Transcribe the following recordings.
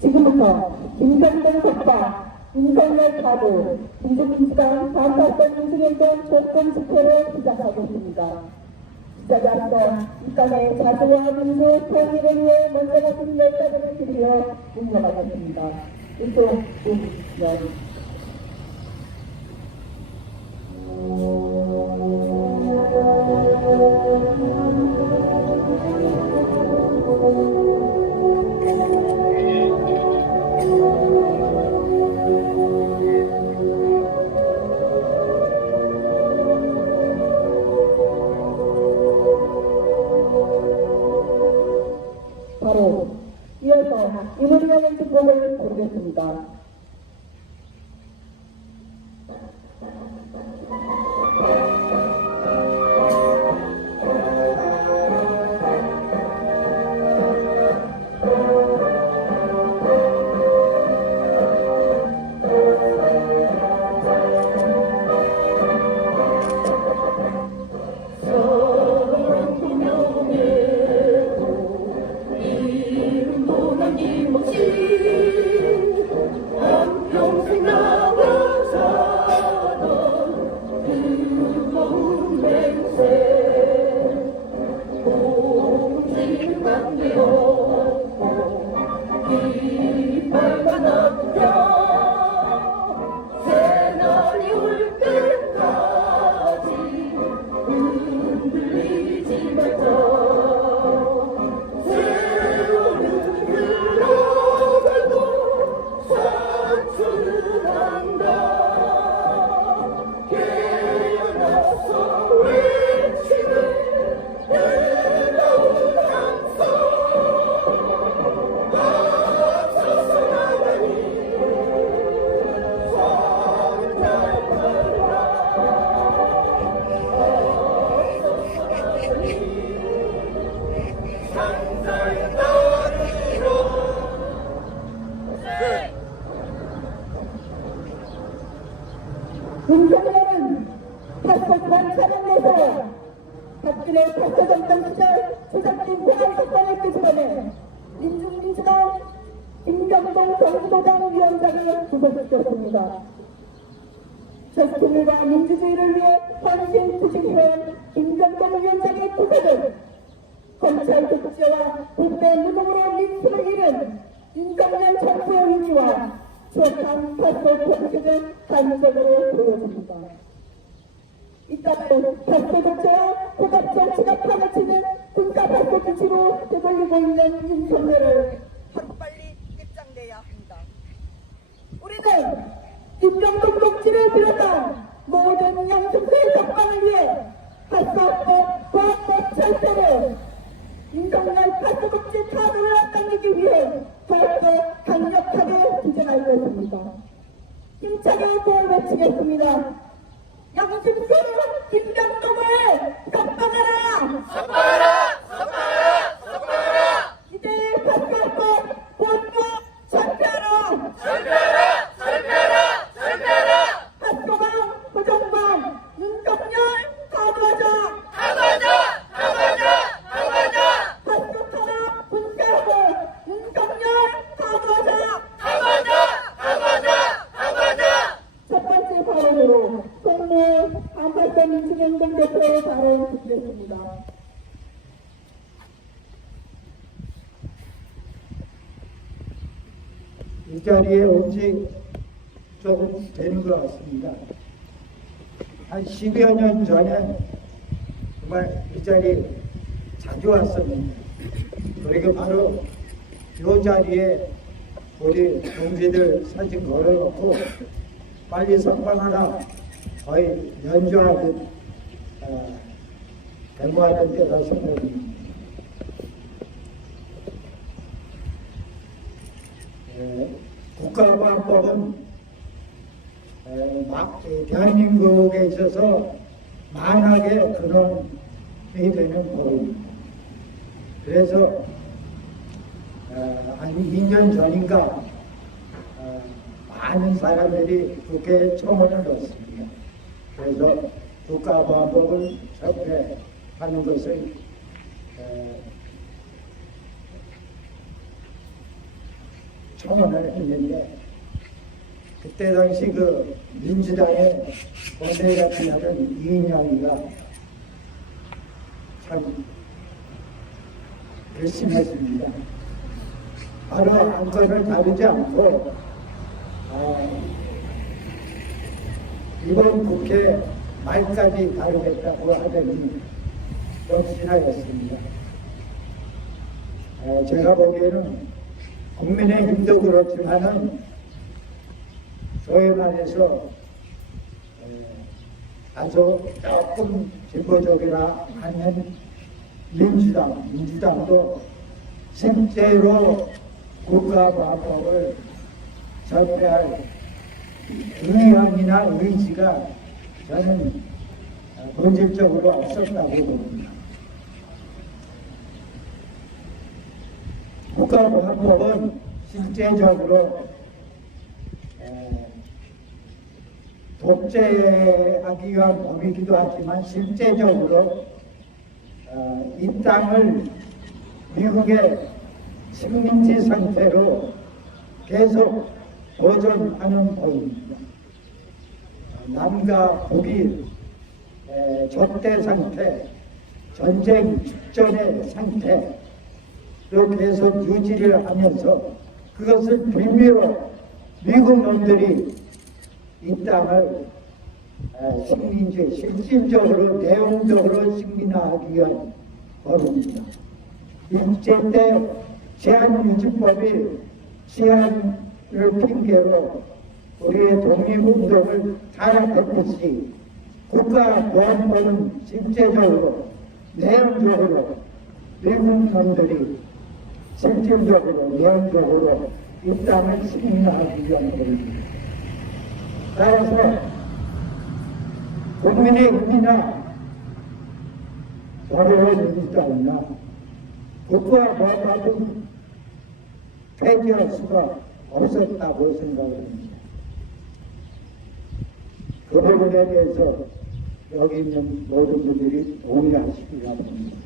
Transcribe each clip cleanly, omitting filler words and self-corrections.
지금부터 김경동 석파, 윤석열 가부, 민주민주당 반발권 인수행동 조건 집회를 시작하겠습니다. 시작에 앞서 이 땅의 자주와 민주 통일을 위해 먼저 가진 열사들을 기리어 운영하겠습니다. 이쪽 운영. 바로 이어서 이문명의 축복을 부르겠습니다. 윤석열은 탓을 차량에서 박근혜 탓정정 시절 조작진 공안사건을 끄집어내 민주민주당 김경동 경기도당 위원장을 구속시켰습니다. 자유통일과 민주주의를 위해 헌신 투쟁해온 김경동 위원장의 구속은 검찰 독재와 국내 무능으로 민심을 잃은 윤석열 정부의 의지와 추악한 탓을 정책을 단적으로 보여줍니다. 이따가 탓을 독재와 고갑 정치가 파묻히는 군사 탓을 기치로 되돌리고 있는 윤석열을 빨리 입장내야 합니다. 우리는 김경동 독지를 비롯한 모든 양승의 적방을 위해 할 수 없는 과학적 절대를 윤석열 탓독지 타도를 앞당기기 위해 더욱더 강력하게 투쟁할 것입니다. 힘차게 구호 외치겠습니다. 양심스러운 김경동을 석방하라! 석방하라! 석방하라! 석방하라! 이제의 탓과 권고 철폐하라! 철폐하라! 철폐하라! 철폐하라! 탓도강 부정방 윤석열 사과하자! 사과하자! 사과하자! 사과하자! 탓도타라 분쇄하고 윤석열 사과하자! 사과하자! 사과하자! 사과하자! 첫 번째 발언으로 국내 반발권 인수행동 대표의 발언 듣겠습니다. 이 자리에 온 지 조금 되는 것 같습니다. 한 10여 년 전에 정말 이 자리에 자주 왔었는데, 그리고 바로 이 자리에 우리 동지들 사진 걸어놓고 빨리 석방하라 거의 연주하듯 데모하는 때가 생각입니다. 국가보안법은 대한민국에 있어서 만하게 근원이 되는 법입니다. 그래서 한 2년 전인가 많은 사람들이 국회에 청원을 넣었습니다. 그래서 국가보안법을 적폐하는 것을 청원을 했는데 그때 당시 그 민주당의 원내같이 하던 이인영이가 참 결심했습니다. 바로 안건을 다루지 않고 이번 국회 말까지 다루겠다고 하더니 역시나였습니다. 제가 보기에는 국민의힘도 그렇지만은 소위 말해서 아주 조금 진보적이라 하는 민주당도 실제로 국가보안법을 설계할 의향이나 의지가 저는 본질적으로 없었다고 봅니다. 국가보안법은 실제적으로 독재하기 위한 법이기도 하지만 실제적으로 이 땅을 미국의 식민지 상태로 계속 보존하는 법입니다. 남과 북이 적대 상태, 전쟁 직전의 상태로 계속 유지를 하면서 그것을 빌미로 미국 놈들이 이 땅을 식민지, 실질적으로 내용적으로 식민화하기 위한 법입니다. 일제 때 제한유지법이 제한을 핑계로 우리의 독립운동을 타락했듯이 국가보안법은 실제적으로 내용적으로 미국 놈들이 실질적으로 내용적으로 이 땅을 식민화하기 위한 법입니다. 따라서 국민의힘이나 더불어민주당이나 국가보안법은 폐지할 수가 없었다고 생각을 합니다. 그 부분에 대해서 여기 있는 모든 분들이 동의하시기 바랍니다.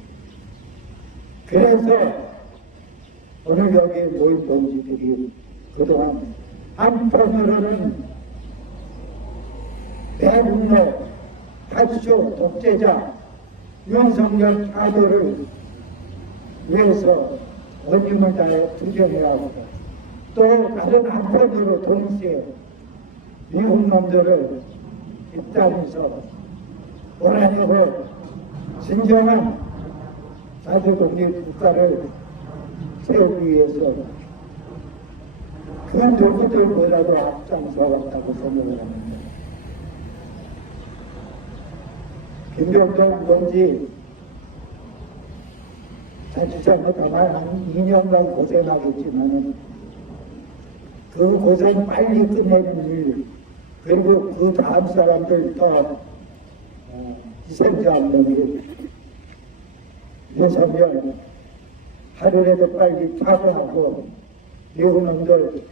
그래서 오늘 여기에 모인 동지들이 그동안 한편으로는 대북로 파쇼 독재자 윤석열 타도를 위해서 원림을 다해 투쟁해야 하고 또 다른 한편으로 동시에 미국 놈들을 입장에서 원하려고 진정한 자주 독립 국가를 세우기 위해서 그 누구들보다도 앞장서왔다고 생각을 합니다. 김병동 동지 잘못하면 한 2년간 고생하겠지만 그 고생 빨리 끝내는 일 그리고 그 다음 사람들 또 희생자 없는 윤석열 하루라도 빨리 파괴하고 미국 놈들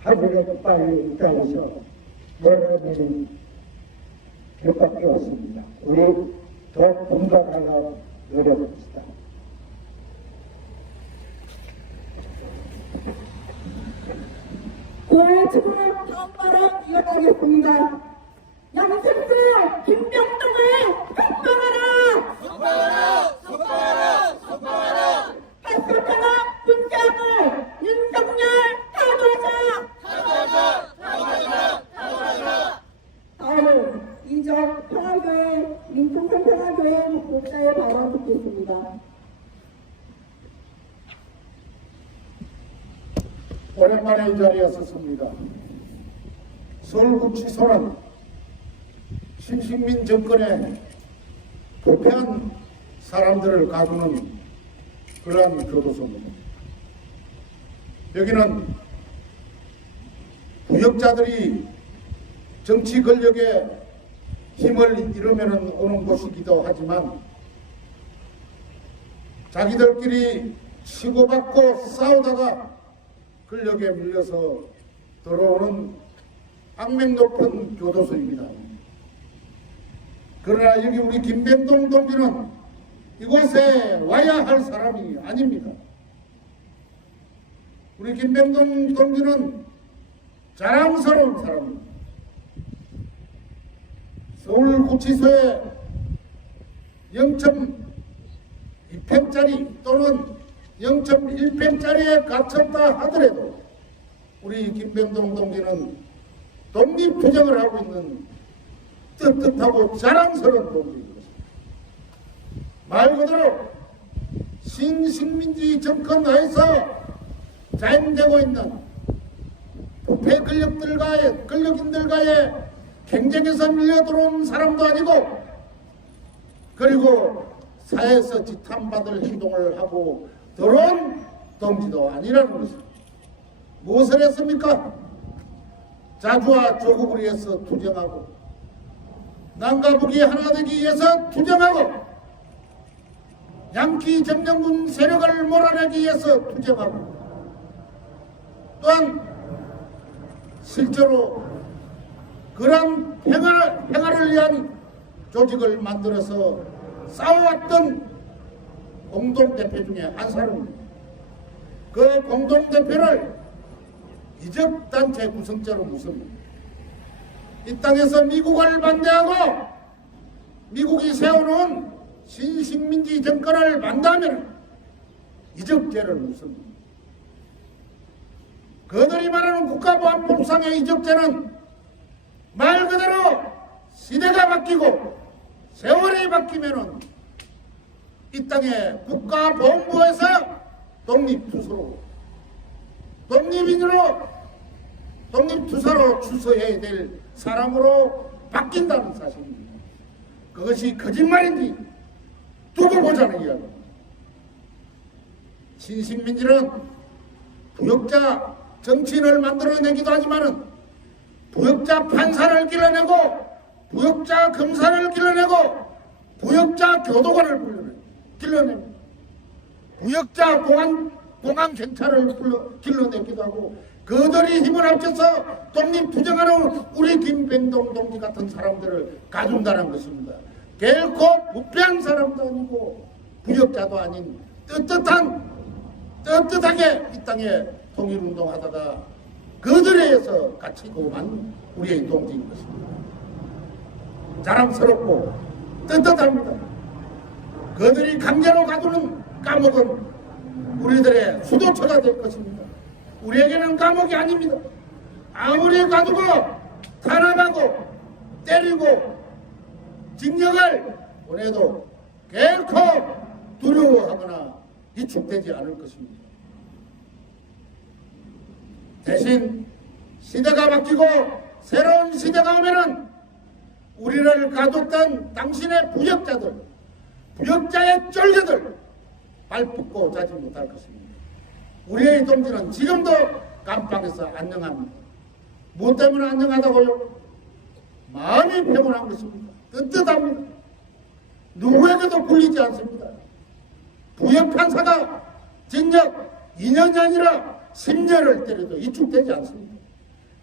하루라도 빨리 입당해서 내려내는 길밖에 없습니다. 우리 더 공감하려 노력합시다. 고의 지금 다음 발언 이어가겠습니다. 양승수 김병동을 석방하라! 석방하라! 석방하라! 석방하라! 핫소타나 분장을 윤석열 타도하자! 타도하자! 타도하자! 타도하자! 다음은 이적 평화교회 민통선 평화교회 목사의 발언 듣겠습니다. 오랜만에 이 자리에 섰습니다. 서울구치소는 신식민 정권의 부패한 사람들을 가두는 그러한 교도소입니다. 여기는 부역자들이 정치 권력에 힘을 잃으면 오는 곳이기도 하지만 자기들끼리 치고받고 싸우다가 권력에 밀려서 들어오는 악명 높은 교도소입니다. 그러나 여기 우리 김병동 동지는 이곳에 와야 할 사람이 아닙니다. 우리 김병동 동지는 자랑스러운 사람입니다. 서울구치소에 0.2평짜리 또는 0.1평짜리에 갇혔다 하더라도 우리 김병동 동지는 독립투쟁을 하고 있는 떳떳하고 자랑스러운 동지입니다. 말 그대로 신식민지 정권 하에서 자임되고 있는 부패 권력인들과의 경쟁에서 밀려들어온 사람도 아니고, 그리고 사회에서 지탄받을 행동을 하고 들어온 동지도 아니라는 것입니다. 무엇을 했습니까? 자주와 조국을 위해서 투쟁하고, 남과 북이 하나 되기 위해서 투쟁하고, 양키 점령군 세력을 몰아내기 위해서 투쟁하고, 또한 실제로 그런 평화를 위한 조직을 만들어서 싸워왔던 공동대표 중에 한 사람입니다. 그 공동대표를 이적단체 구성자로 묻습니다. 이 땅에서 미국을 반대하고 미국이 세워놓은 신식민지 정권을 반대하면 이적죄를 묻습니다. 그들이 말하는 국가보안법상의 이적죄는 말 그대로 시대가 바뀌고 세월이 바뀌면은 이 땅에 국가보안부에서 독립투사로 독립투사로 추서해야 될 사람으로 바뀐다는 사실입니다. 그것이 거짓말인지 두고 보자는 이야기입니다. 신식민지는 부역자 정치인을 만들어내기도 하지만은 부역자 판사를 길러내고 부역자 검사를 길러내고 부역자 교도관을 길러내고 부역자 공안 경찰을 길러내기도 하고, 그들이 힘을 합쳐서 독립투쟁하는 우리 김병동 동지 같은 사람들을 가둔다는 것입니다. 결코 부패한 사람도 아니고 부역자도 아닌 떳떳하게 이 땅에 통일운동하다가 그들에 의해서 갇히고만 우리의 동지인 것입니다. 자랑스럽고 떳떳합니다. 그들이 강제로 가두는 감옥은 우리들의 수도처가 될 것입니다. 우리에게는 감옥이 아닙니다. 아무리 가두고 탄압하고 때리고 징역을 보내도 결코 두려워하거나 위축되지 않을 것입니다. 대신 시대가 바뀌고 새로운 시대가 오면은 우리를 가뒀던 당신의 부역자들, 부역자의 쫄개들 발붙고 자지 못할 것입니다. 우리의 동지는 지금도 감방에서 안녕합니다. 무엇 때문에 안녕하다고요? 마음이 평온한 것입니다. 떳떳합니다. 누구에게도 굴리지 않습니다. 부역 판사가 징역 2년이 아니라 10년을 때려도 위축되지 않습니다.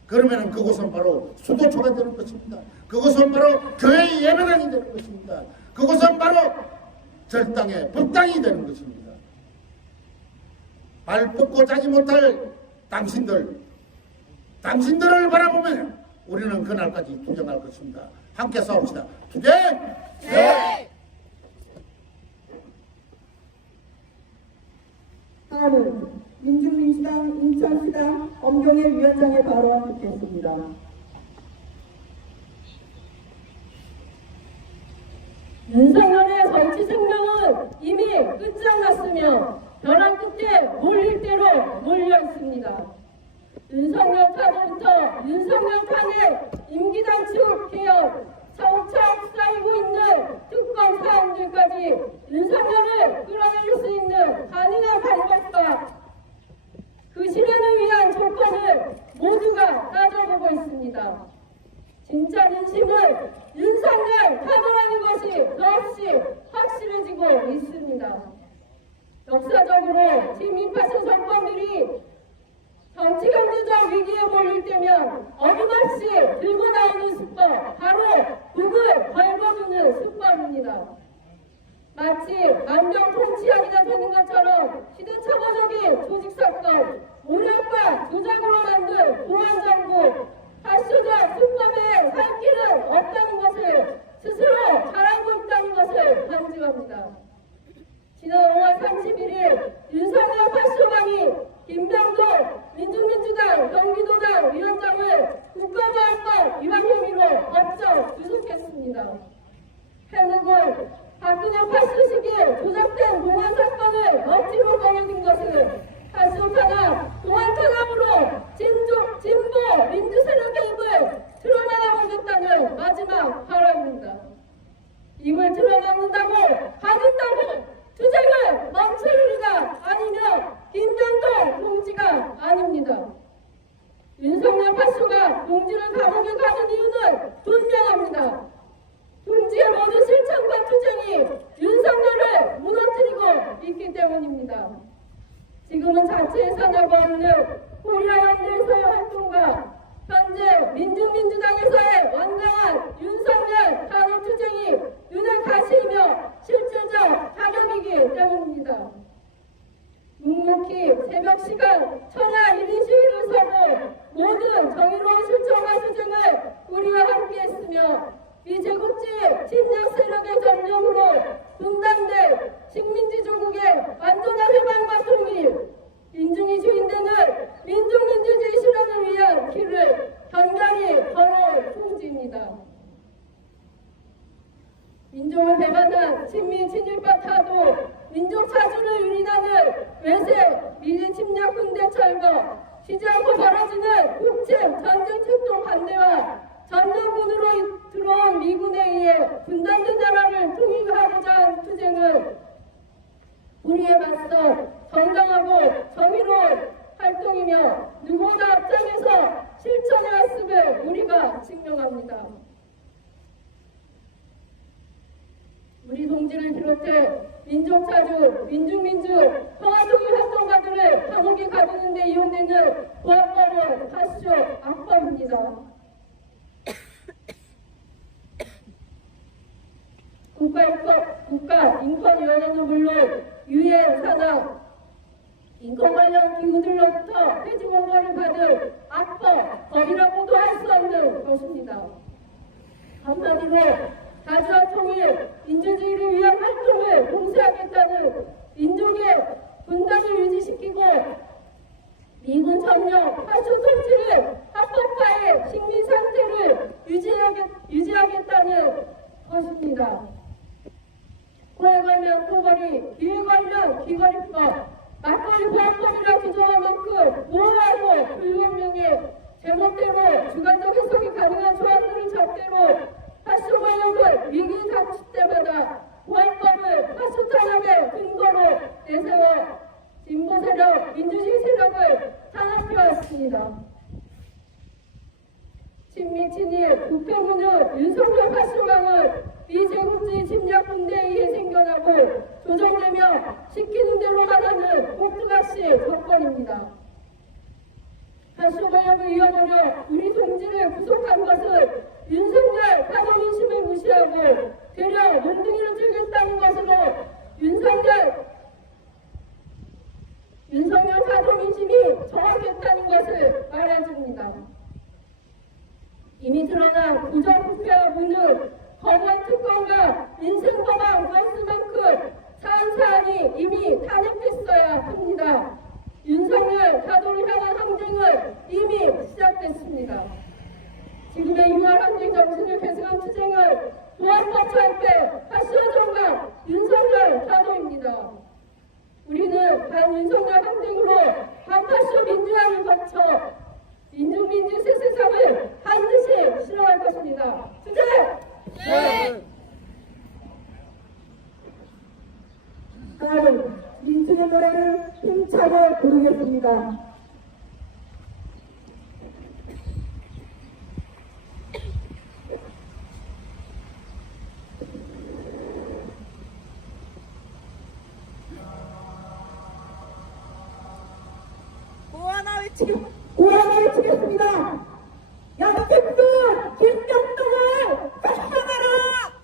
그러면 그곳은 바로 수도처가 되는 것입니다. 그곳은 바로 교회의 예배당이 되는 것입니다. 그곳은 바로 절당의 법당이 되는 것입니다. 발 뻗고 자지 못할 당신들을 바라보면 우리는 그날까지 투쟁할 것입니다. 함께 싸웁시다. 투쟁! 네. 다음은 민주민주당 인천시당 엄경애 위원장의 발언 듣겠습니다. 윤석열의 정치 생명은 이미 끝장났으며 벼랑 끝에 몰릴 대로 몰려 있습니다. 윤석열 탄부터 윤석열 탄의 임기단축 개혁, 차곡차곡 쌓이고 있는 특검 사안들까지 윤석열을 끌어내릴 수 있는 가능한 방법과 그 실현을 위한 조건을 모두가 따져보고 있습니다. 진짜 민심은 윤석열 탄핵하는 것이 더없이 확실해지고 있습니다. 역사적으로 친민파성 정권들이 정치 경제적 위기에 몰릴 때면 어김없이 들고 나오는 수법, 바로 북을 걸어두는 수법입니다. 마치 만병통치약이나 되는 것처럼 시대착오적인 조직사건, 오력과 조작으로 만든 공안정부, 파쇼적 수법에 살 길은 없다는 것을 스스로 잘 알고 있다는 것을 간증합니다. 지난 5월 31일 윤석열 파쇼방이 김병도 민주민주당 경기도당 위원장을 국가보안법 위반 혐의로 법정 구속했습니다. 해묵은 박근혜 파쇼 시기에 조작된 공안 사건을 억지로 벌여진 것은 파쇼 탄압, 공안 탄압으로 진보 민주 세력 개입을 드러내나보겠다는 마지막 발언입니다. 입을 드러내는다고 가진다고 투쟁을 멈추리가 아니며 김병도 동지가 아닙니다. 윤석열 파쇼가 동지를 감옥에 가는 이유는 분명합니다. 동지의 모든 실천과 투쟁이 윤석열을 무너뜨리고 있기 때문입니다. 지금은 자체 예산하고 없는 코리아연대에서의 활동과 현재 민주당에서의 완강한 윤석열 탄압 투쟁이 눈에 가시이며 실질적 타격이기 때문입니다. 묵묵히 새벽 시간 천하 1인 시위를 서고 모든 정의로운 실천과 투쟁을 우리와 함께했으며 미제국지 침략 세력의 점령으로 분단된 식민지 조국의 완전한 해방과 통일, 민중이 주인되는 민족민주주의 실현을 위한 길을 견고히 걸어올 총지입니다. 민족을 배반한 친미 친일파 타도, 민족 자주를 유린하는 외세 미래 침략 군대 철거, 쉬지 않고 벌어지는 국채 전쟁 책동 반대와 점령군으로 들어온 미군에 의해 분단된 나라를 통일하고자 한 투쟁은 우리에 맞서 정당하고 정의로운 활동이며 누구보다 앞장에서 실천해왔음을 우리가 증명합니다. 우리 동지를 비롯해 민족자주, 민주민주, 평화통일 활동가들을 감옥에 가두는 데 이용되는 보안법은 파쇼 악법입니다. 국가인권위원회는 물론 유엔, 산하, 인권 관련 기구들로부터 폐지 공고를 받은 악법, 법이라고도 할 수 없는 것입니다. 한마디로 자주와 통일, 민주주의를 위한 활동을 봉쇄하겠다는 민족의 분단을 유지시키고 미군 점령, 파쇼 통치를 합법화해 식민 상태를 유지하겠다는 것입니다. 코에 걸면 코걸이, 귀에 걸면 귀걸이법, 막걸리 보안법이라 규정한 만큼 모호하고 불분명해 제멋대로 주관적 해석이 가능한 조항들을 잣대로 파쇼 권력을 위기에 닥칠 때마다 보안법을 파쇼 탄압의 근거로 내세워 진보 세력, 민주주의 세력을 탄압해왔습니다. 친미, 친일, 국회문은 윤석열 파쇼강은 비제국주의 침략 군대에 의해 생겨나고 조정되며 시키는 대로 하라는 꼭두각시 정권입니다. 파쇼 권력을 이어버려 우리 동지를 구속한 것은 윤석열 탄압민심을 무시하고 되려 몽둥이를 들겠다는 것으로 윤석열 탄압민심이 정확했다는 것을 말해줍니다. 이미 드러난 부정부패와 무능, 거부한 특권과 인생법안 말씀만큼 사안이 이미 탄핵했어야 합니다. 윤석열 타도를 향한 항쟁은 이미 시작됐습니다. 지금의 유한 항쟁 정신을 계승한 투쟁은 보안법 철폐, 파쇼 정강, 윤석열 타도입니다. 우리는 반윤석열 항쟁으로 반파쇼 민주화를 거쳐 민주민주 새 세상을 반드시 실현할 것입니다. 투쟁! 네. 다음은 민중의 노래를 힘차게 부르겠습니다. 고하나 외치기 고함을 외치겠습니다. 양평도 김병동을 석방하라!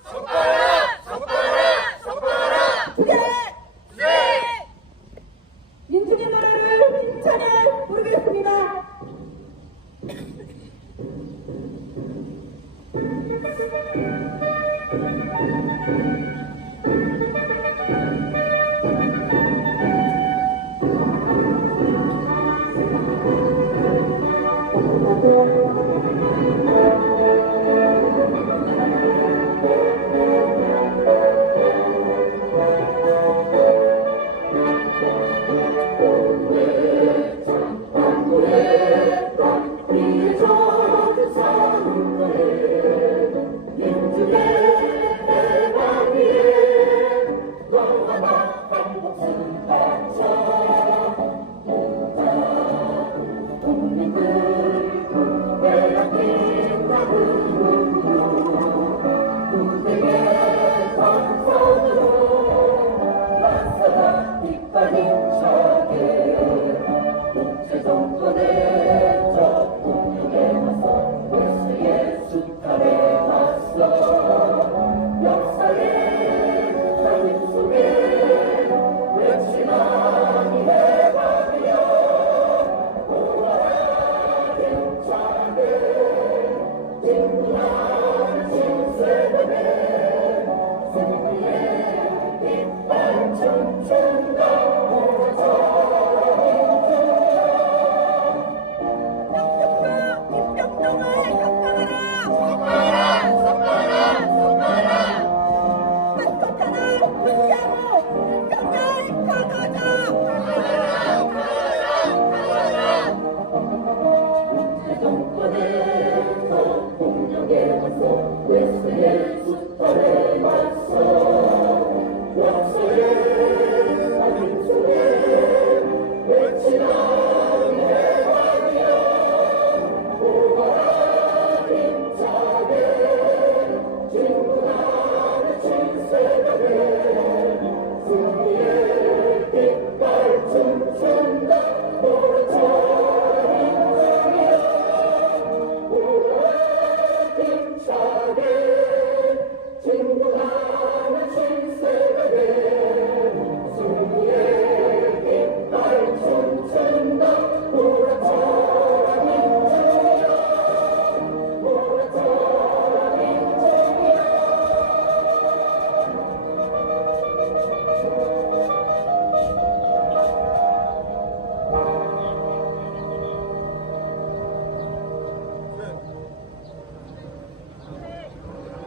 석방하라! 석방하라! 석방하라!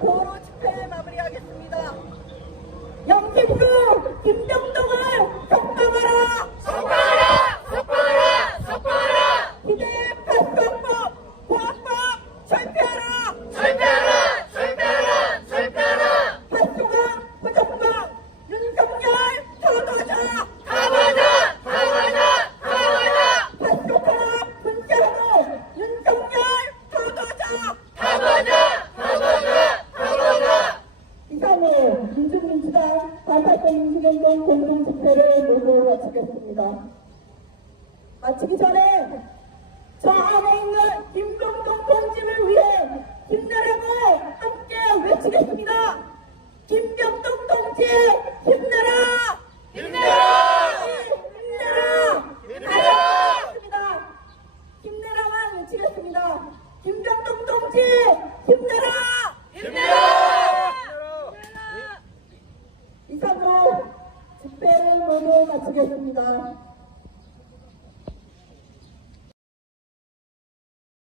고로 집회 마무리하겠습니다. 영진구 김병동을 석방하라! 석방하라! 기대의 파수법, 보안법 철폐하라! 파수강, 부정방, 윤석열 타도자! 파수강, 분쇄하고 윤석열 타도자! 이상으로 민주민주당 반팔권 민주행동 공동집회를 모두 마치겠습니다. 마치기 전에 저 안에 있는 김병동 동지를 위해 힘내라고 함께 외치겠습니다. 김병동 동지 힘내라! 힘내라만 외치겠습니다. 김병동 동지